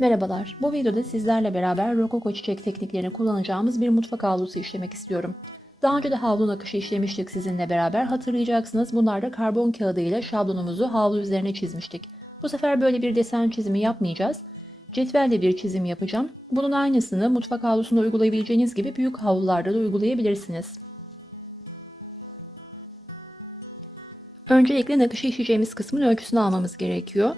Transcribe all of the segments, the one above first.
Merhabalar, bu videoda sizlerle beraber rokoko çiçek tekniklerini kullanacağımız bir mutfak havlusu işlemek istiyorum. Daha önce de havlu nakışı işlemiştik sizinle beraber. Hatırlayacaksınız bunlarda karbon kağıdı ile şablonumuzu havlu üzerine çizmiştik. Bu sefer böyle bir desen çizimi yapmayacağız. Cetvelle bir çizim yapacağım. Bunun aynısını mutfak havlusunda uygulayabileceğiniz gibi büyük havlularda da uygulayabilirsiniz. Öncelikle nakışı işleyeceğimiz kısmın ölçüsünü almamız gerekiyor.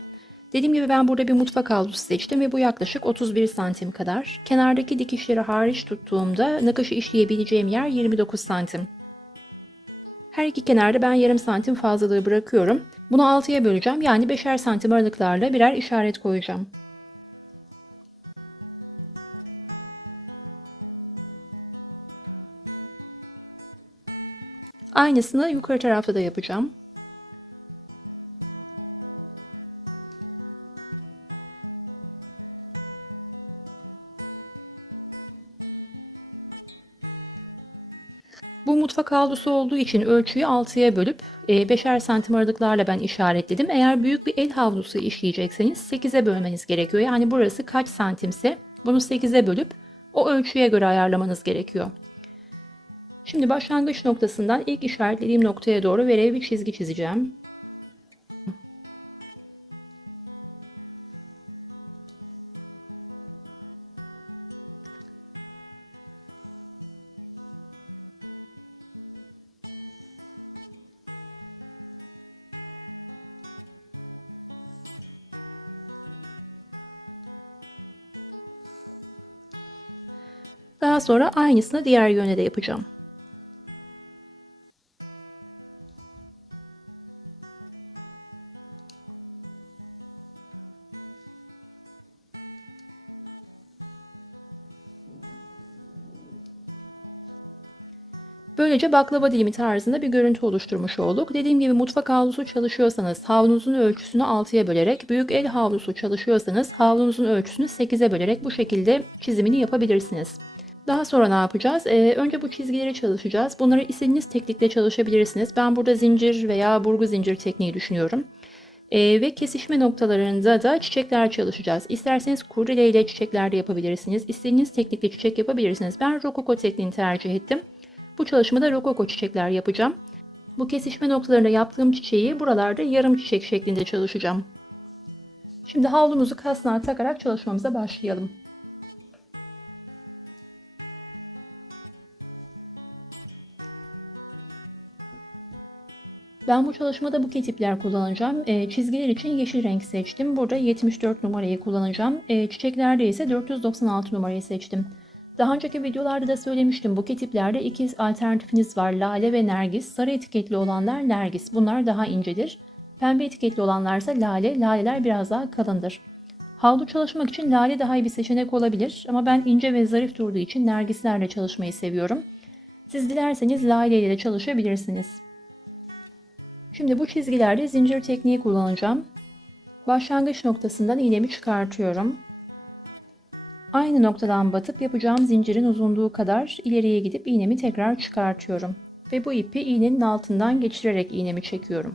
Dediğim gibi ben burada bir mutfak havlusu seçtim ve bu yaklaşık 31 santim kadar. Kenardaki dikişleri hariç tuttuğumda nakışı işleyebileceğim yer 29 santim. Her iki kenarda ben yarım santim fazlalığı bırakıyorum. Bunu 6'ya böleceğim yani 5'er santim aralıklarla birer işaret koyacağım. Aynısını yukarı tarafta da yapacağım. Bu mutfak havlusu olduğu için ölçüyü 6'ya bölüp 5'er santim aralıklarla ben işaretledim. Eğer büyük bir el havlusu işleyecekseniz 8'e bölmeniz gerekiyor. Yani burası kaç santimse bunu 8'e bölüp o ölçüye göre ayarlamanız gerekiyor. Şimdi başlangıç noktasından ilk işaretlediğim noktaya doğru verev bir çizgi çizeceğim. Daha sonra aynısını diğer yöne de yapacağım. Böylece baklava dilimi tarzında bir görüntü oluşturmuş olduk. Dediğim gibi mutfak havlusu çalışıyorsanız havlunuzun ölçüsünü 6'ya bölerek, büyük el havlusu çalışıyorsanız havlunuzun ölçüsünü 8'e bölerek bu şekilde çizimini yapabilirsiniz. Daha sonra ne yapacağız? Ee, önce bu çizgileri çalışacağız. Bunları istediğiniz teknikle çalışabilirsiniz. Ben burada zincir veya burgu zincir tekniği düşünüyorum. Ee, ve kesişme noktalarında da çiçekler çalışacağız. İsterseniz kurdele ile çiçekler de yapabilirsiniz. İstediğiniz teknikle çiçek yapabilirsiniz. Ben rokoko tekniğini tercih ettim. Bu çalışmada rokoko çiçekler yapacağım. Bu kesişme noktalarında yaptığım çiçeği buralarda yarım çiçek şeklinde çalışacağım. Şimdi havlumuzu kasnağa takarak çalışmamıza başlayalım. Ben bu çalışmada bu tipler kullanacağım. E, çizgiler için yeşil renk seçtim. Burada 74 numarayı kullanacağım. E, çiçeklerde ise 496 numarayı seçtim. Daha önceki videolarda da söylemiştim. Bu tiplerde iki alternatifiniz var. Lale ve nergis. Sarı etiketli olanlar nergis. Bunlar daha incedir. Pembe etiketli olanlar ise lale. Laleler biraz daha kalındır. Havlu çalışmak için lale daha iyi bir seçenek olabilir. Ama ben ince ve zarif durduğu için nergislerle çalışmayı seviyorum. Siz dilerseniz lale ile çalışabilirsiniz. Şimdi bu çizgilerde zincir tekniği kullanacağım. Başlangıç noktasından iğnemi çıkartıyorum. Aynı noktadan batıp yapacağım zincirin uzunluğu kadar ileriye gidip iğnemi tekrar çıkartıyorum. Ve bu ipi iğnenin altından geçirerek iğnemi çekiyorum.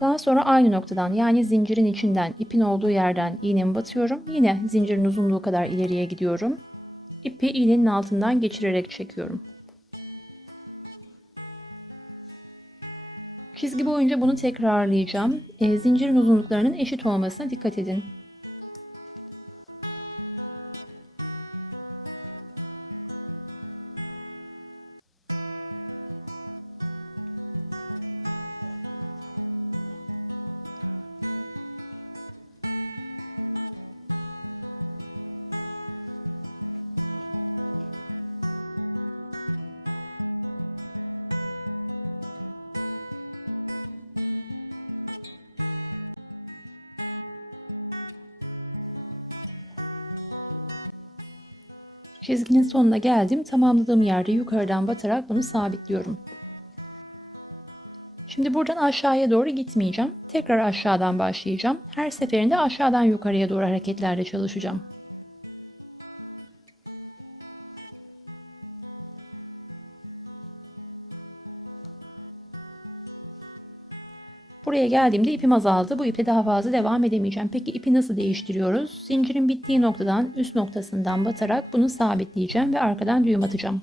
Daha sonra aynı noktadan yani zincirin içinden ipin olduğu yerden iğnemi batıyorum. Yine zincirin uzunluğu kadar ileriye gidiyorum. İpi iğnenin altından geçirerek çekiyorum. Boyunca bunu tekrarlayacağım. E, zincirin uzunluklarının eşit olmasına dikkat edin. Çizginin sonuna geldim. Tamamladığım yerde yukarıdan batarak bunu sabitliyorum. Şimdi buradan aşağıya doğru gitmeyeceğim. Tekrar aşağıdan başlayacağım. Her seferinde aşağıdan yukarıya doğru hareketlerle çalışacağım. Buraya geldiğimde ipim azaldı. Bu iple daha fazla devam edemeyeceğim. Peki ipi nasıl değiştiriyoruz? Zincirin bittiği noktadan üst noktasından batarak bunu sabitleyeceğim ve arkadan düğüm atacağım.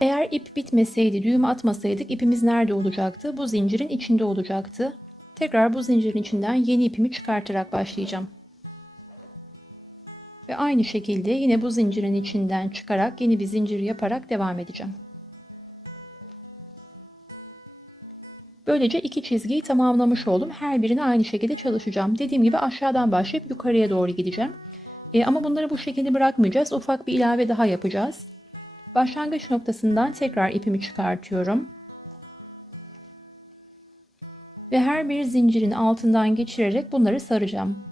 Eğer ip bitmeseydi, düğüm atmasaydık ipimiz nerede olacaktı? Bu zincirin içinde olacaktı. Tekrar bu zincirin içinden yeni ipimi çıkartarak başlayacağım. Aynı şekilde yine bu zincirin içinden çıkarak yeni bir zincir yaparak devam edeceğim. Böylece iki çizgiyi tamamlamış oldum. Her birini aynı şekilde çalışacağım. Dediğim gibi aşağıdan başlayıp yukarıya doğru gideceğim. E, ama bunları bu şekilde bırakmayacağız. Ufak bir ilave daha yapacağız. Başlangıç noktasından tekrar ipimi çıkartıyorum. Ve her bir zincirin altından geçirerek bunları saracağım.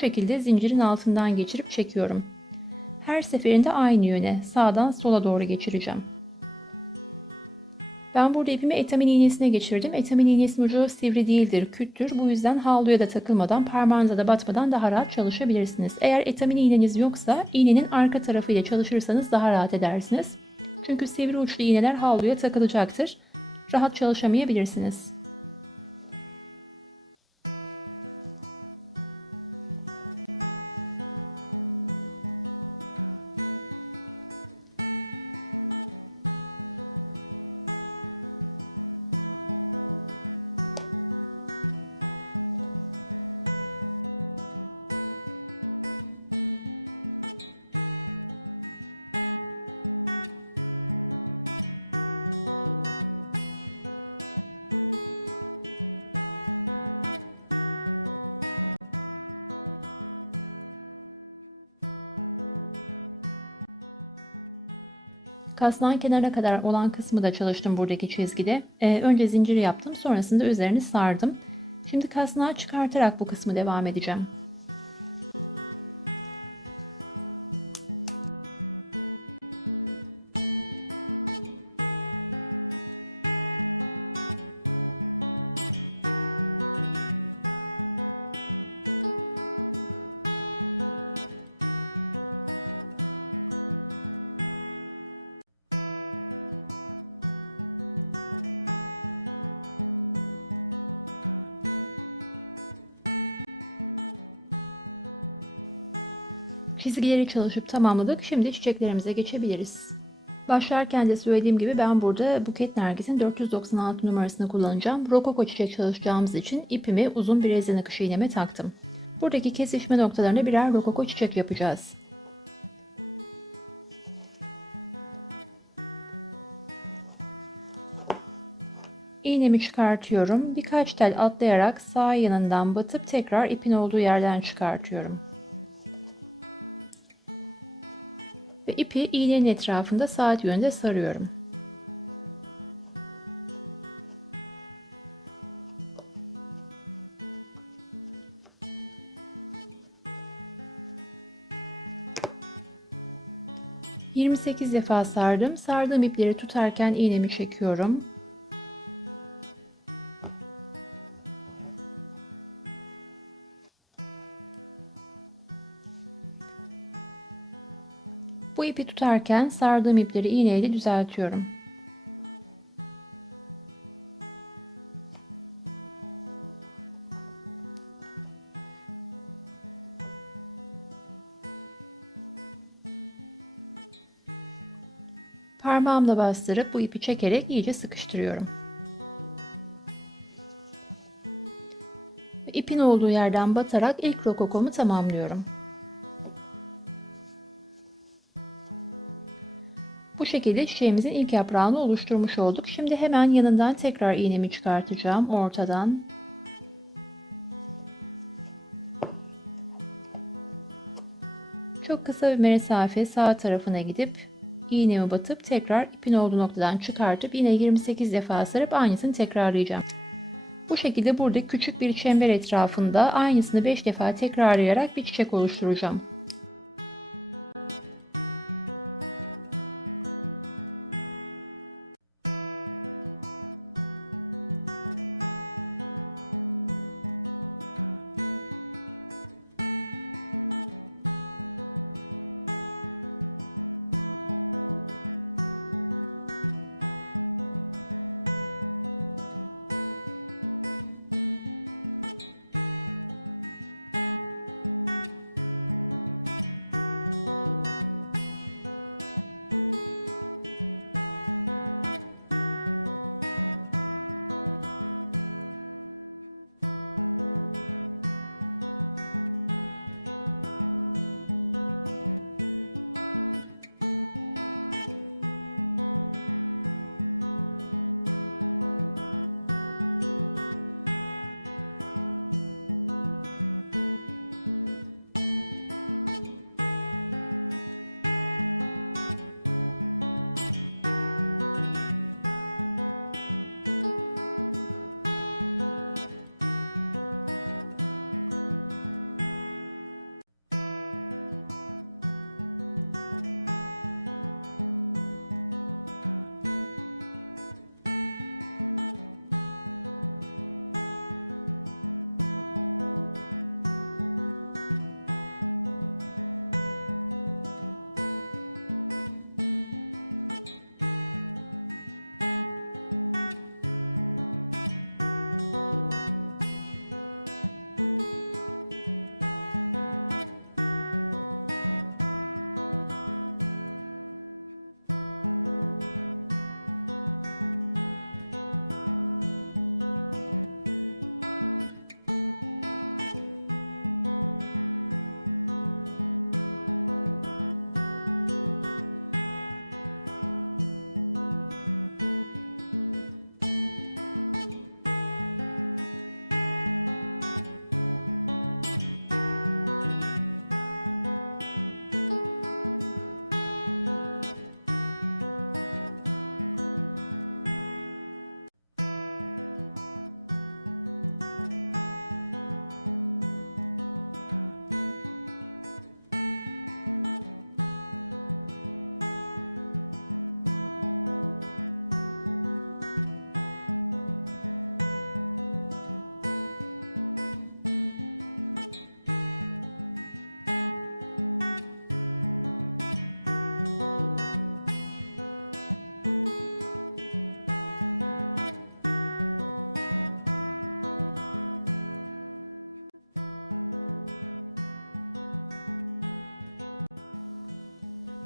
Şekilde zincirin altından geçirip çekiyorum. Her seferinde aynı yöne sağdan sola doğru geçireceğim. Ben burada ipimi etamin iğnesine geçirdim. Etamin iğnesinin ucu sivri değildir, küttür. Bu yüzden havluya da takılmadan, parmağınıza da batmadan daha rahat çalışabilirsiniz. Eğer etamin iğneniz yoksa iğnenin arka tarafıyla çalışırsanız daha rahat edersiniz. Çünkü sivri uçlu iğneler havluya takılacaktır. Rahat çalışamayabilirsiniz. Kasnağın kenarına kadar olan kısmı da çalıştım buradaki çizgide. Ee, önce zinciri yaptım sonrasında üzerini sardım. Şimdi kasnağı çıkartarak bu kısmı devam edeceğim. Çizgileri çalışıp tamamladık. Şimdi çiçeklerimize geçebiliriz. Başlarken de söylediğim gibi ben burada Buket Nergis'in 496 numarasını kullanacağım. Rokoko çiçek çalışacağımız için ipimi uzun bir rezene akışı iğneme taktım. Buradaki kesişme noktalarına birer rokoko çiçek yapacağız. İğnemi çıkartıyorum. Birkaç tel atlayarak sağ yanından batıp tekrar ipin olduğu yerden çıkartıyorum. İpi iğnenin etrafında saat yönünde sarıyorum. ...28 defa sardım. Sardığım ipleri tutarken iğnemi çekiyorum. İpi tutarken sardığım ipleri iğneyle düzeltiyorum. Parmağımla bastırıp bu ipi çekerek iyice sıkıştırıyorum. İpin olduğu yerden batarak ilk rokokomu tamamlıyorum. Şekilde çiçeğimizin ilk yaprağını oluşturmuş olduk. Şimdi hemen yanından tekrar iğnemi çıkartacağım ortadan. Çok kısa bir mesafe sağ tarafına gidip iğnemi batıp tekrar ipin olduğu noktadan çıkartıp yine 28 defa sarıp aynısını tekrarlayacağım. Bu şekilde burada küçük bir çember etrafında aynısını 5 defa tekrarlayarak bir çiçek oluşturacağım.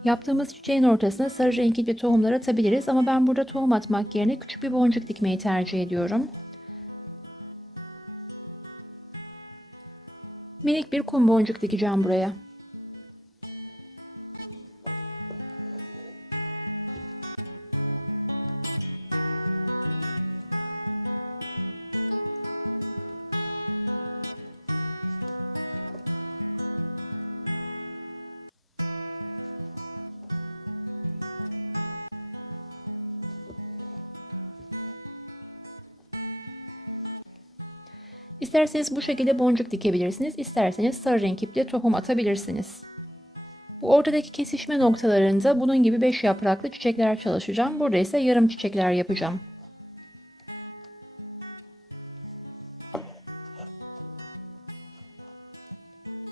Yaptığımız çiçeğin ortasına sarı renkli tohumlar atabiliriz ama ben burada tohum atmak yerine küçük bir boncuk dikmeyi tercih ediyorum. Minik bir kum boncuk dikeceğim buraya. İsterseniz bu şekilde boncuk dikebilirsiniz. İsterseniz sarı renk iple tohum atabilirsiniz. Bu ortadaki kesişme noktalarında bunun gibi 5 yapraklı çiçekler çalışacağım. Burada ise yarım çiçekler yapacağım.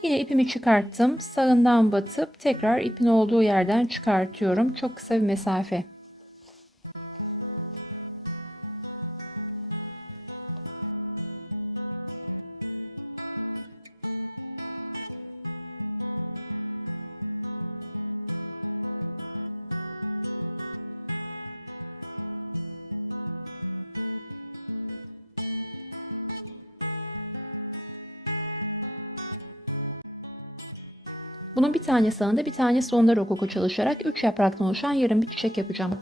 Yine ipimi çıkarttım. Sağından batıp tekrar ipin olduğu yerden çıkartıyorum. Çok kısa bir mesafe. Bunun bir tane sağında bir tane sonda rokoko çalışarak 3 yapraktan oluşan yarım bir çiçek yapacağım.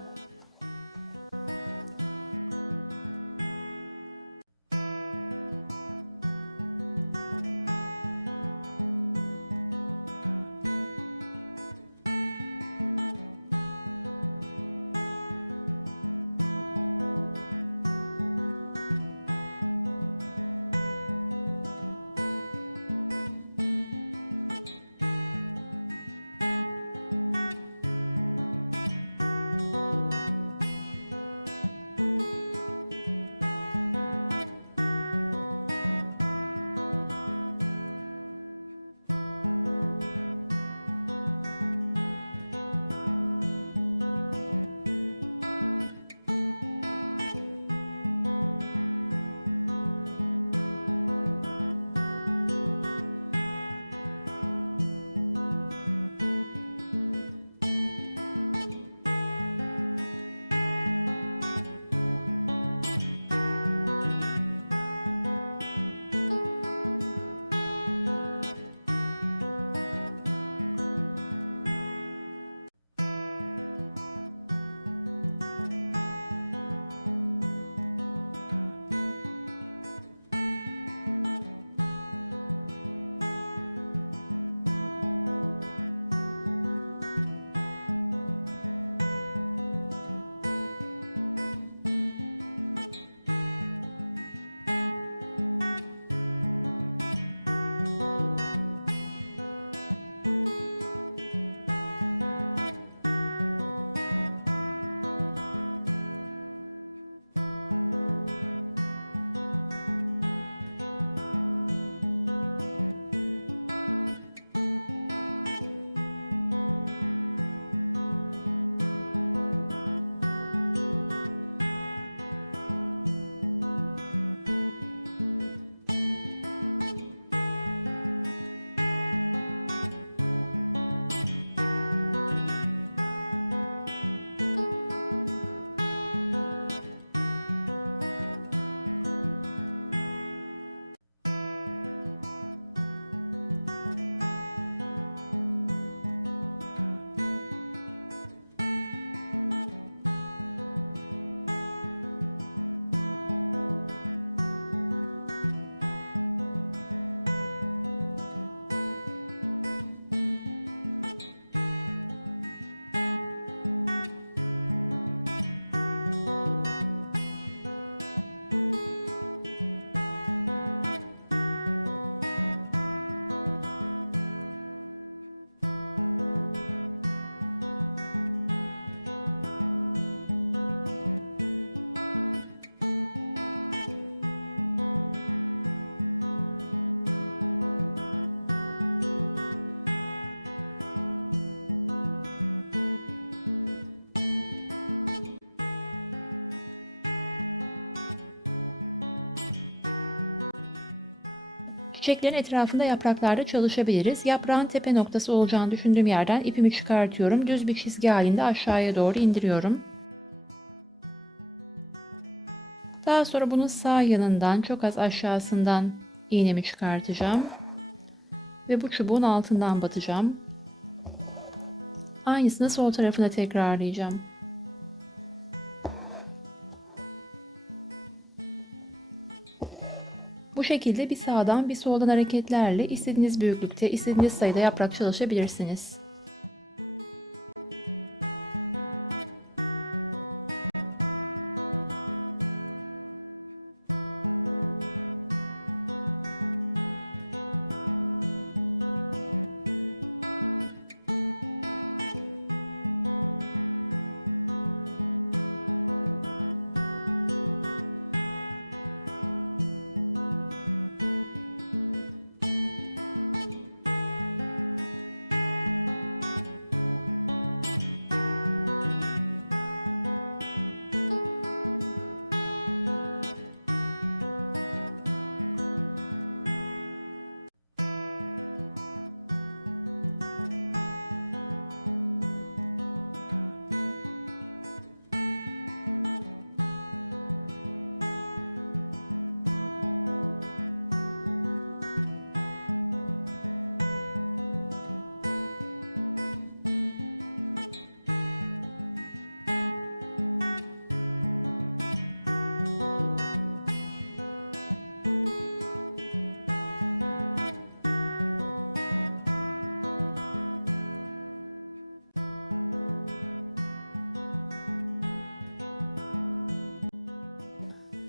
Çiçeklerin etrafında yapraklarda çalışabiliriz. Yaprağın tepe noktası olacağını düşündüğüm yerden ipimi çıkartıyorum. Düz bir çizgi halinde aşağıya doğru indiriyorum. Daha sonra bunun sağ yanından çok az aşağısından iğnemi çıkartacağım. Ve bu çubuğun altından batacağım. Aynısını sol tarafına tekrarlayacağım. Bu şekilde bir sağdan bir soldan hareketlerle istediğiniz büyüklükte, istediğiniz sayıda yaprak çalışabilirsiniz.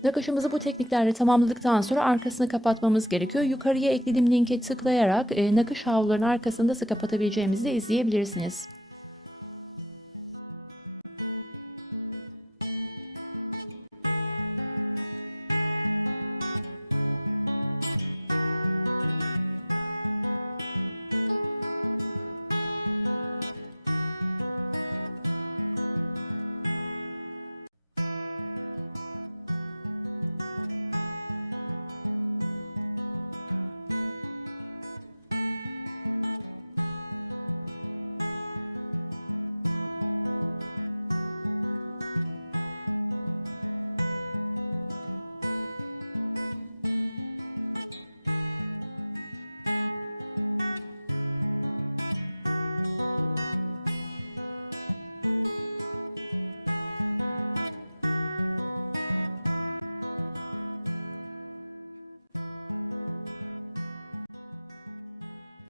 Nakışımızı bu tekniklerle tamamladıktan sonra arkasını kapatmamız gerekiyor. Yukarıya eklediğim linke tıklayarak e, nakış havluların arkasında nasıl kapatabileceğimizi de izleyebilirsiniz.